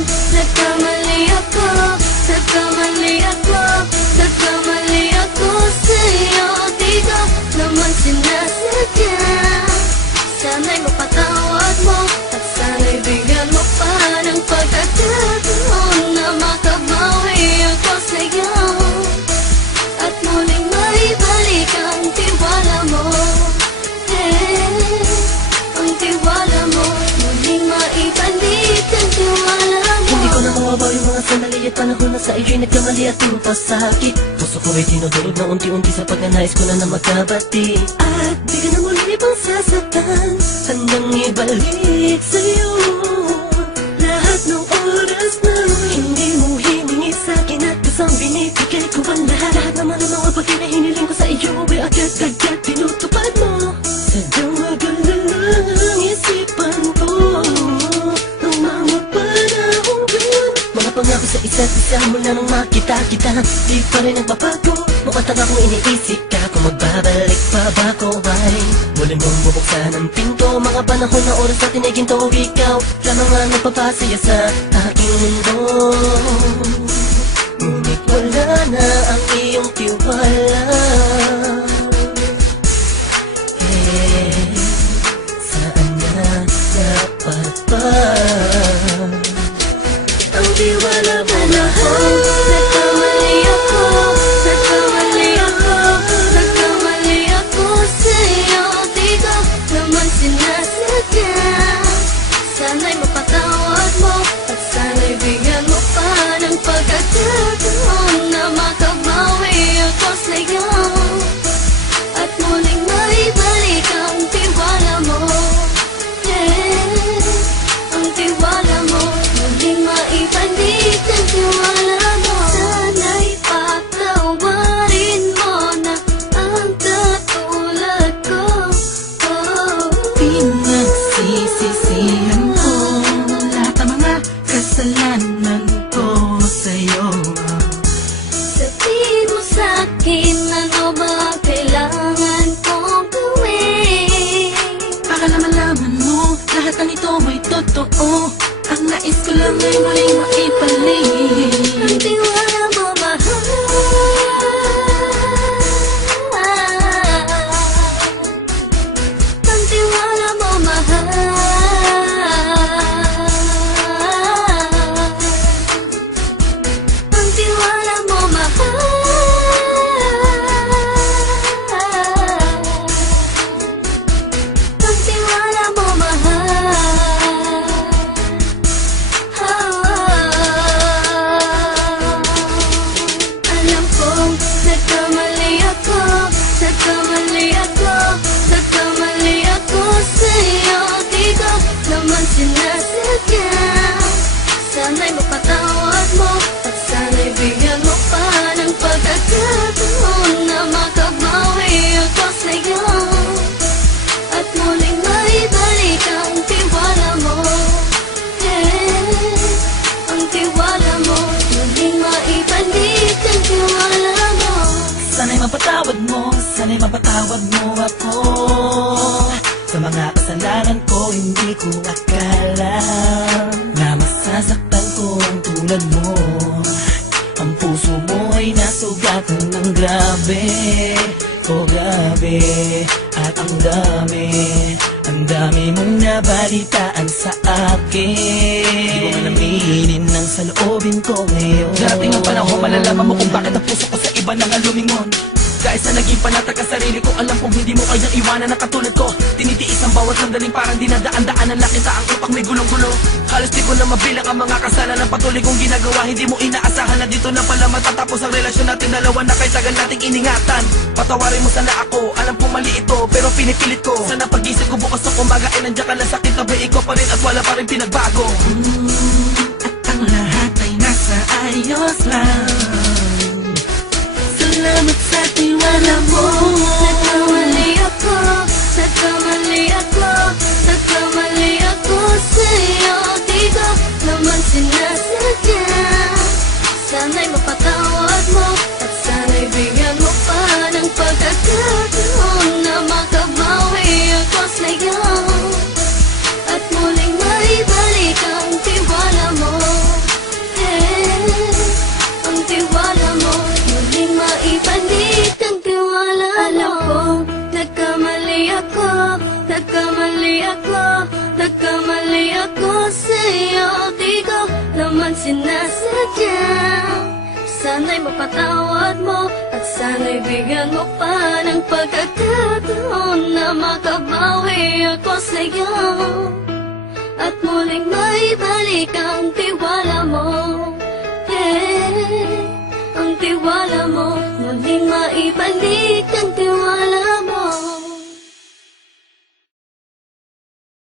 kung nagkamali ako, nagkamali ako, nagkamali ako sa'yo. Di ko naman sinasadya. Sana'y mapatawad mo at sana'y bigyan mo pa ng pagkakataon na makabawi ako sa'yo at muling maibalik ang tiwala mo. Ang tiwala mo, muling maibalik ang tiwala mo. Hindi ko na mawabaw yung mga sandali at panahon na sa iyo'y nagkamali at pinapasakit. Puso ko ay tinudurog na unti-unti sa pagnanais ko na magkabati. At di ka na muli pang sasaktan, handang ibalik sa'yo lahat ng oras na hindi mo hiningi sa'kin at kasang binibigay ko ang lahat. Lahat naman ng mga bagay na hiniling ko sa iyo ay agad-agad tinutupad mo. Sadyang maganda ang isipan ko ng mga panahong yun. Mga pangako sa isa't isa mula nung makita kita, di pa rin nagbabago. Mukhang tanga kung iniisip ka kung magbabalik pa ba ko ay muli mong bubuksan ang pinto. Mga panahon na oras natin ay ginto. Ikaw lamang ang nagpapasaya sa aking mundo. Ngunit wala na ang iyong tiwala. Saan na dapat ba ang tiwala mo na? Nagkamali ako, nagkamali ako, nagkamali ako sa'yo. Di ko naman sinasadya. Sana'y mapatawad mo at sana'y bigyan mo pa ng pagkakataon na makabawi ako sa'yo at muling maibalik ang tiwala mo. Ang tiwala mo, muling maibalik ang tiwala mo. Sana'y patawarin mo na ang katulad ko. Pinagsisisihan ko lahat ng mga kasalanan ko sa'yo. Sabihin mo sa'kin ano ba kailangan kong gawin. Baka naman mo lahat ng ito ay totoo. Ang nais ko lang ay muling maibalik Ang tiwala mo, mahal. Ang tiwala mo, mahal. Ang tiwala mo, mahal. Ang tiwala mo, mahal. Alam kong nagkamali ako, nagkamali ako, nagkamali ako sa'yo. Di ko naman sinasadya. Sana'y mapatawad mo at sana'y bigyan mo pa ng pagkakataon na makabawi ako sa'yo at muling maibalik ang tiwala mo. Ang tiwala mo, muling maibalik ang tiwala mo. Sana'y mapatawad mo, sana'y mapatawad mo ako sa mga kasalanan ko. Hindi ko akala na masasaktan ko ang tulad mo. Ang puso mo ay nasugatan ng grabe. Oh grabe, at ang dami mong nabalitaan sa akin. Di ko man aminin ng saloobin ko ngayon. Darating ang panahon, malalaman mo kung bakit ang puso ko sa iba nang lumingon. Dahil sa naging panatag ka sarili ko, alam kong hindi mo kayang iwanan na katulad ko. Tinitiis ang bawat sandaling parang dinadaan-daan ang lakita ang utak may gulong-gulo. Halos di ko na mabilang ang mga kasalanan patuloy kong ginagawa. Hindi mo inaasahan na dito na pala matatapos ang relasyon natin dalawa na kahit tagal nating iningatan. Patawarin mo sana ako, alam kong mali ito pero pinipilit ko. Sana pag-isip ko bukas ng umaga ay nandiyan ka lang sa akin, tabi ko pa rin at wala pa rin pinagbago. At ang lahat ay nasa ayos lang. Salamat sa tiwala mo. Nagkamali ako, nagkamali ako, nagkamali ako sa'yo. Di ko naman sinasadya. Sana'y mapatawad mo at sana'y bigyan mo pa ng pagkakataon na makabawi ako sa'yo at muling maibalik ang tiwala mo. Nagkamali ako sa'yo. Di ko naman sinasadya. Sana'y mapatawad mo at sana'y bigyan mo pa ng pagkakataon na makabawi ako sa'yo at muling maibalik ang tiwala mo. Ang tiwala mo muling maibalik.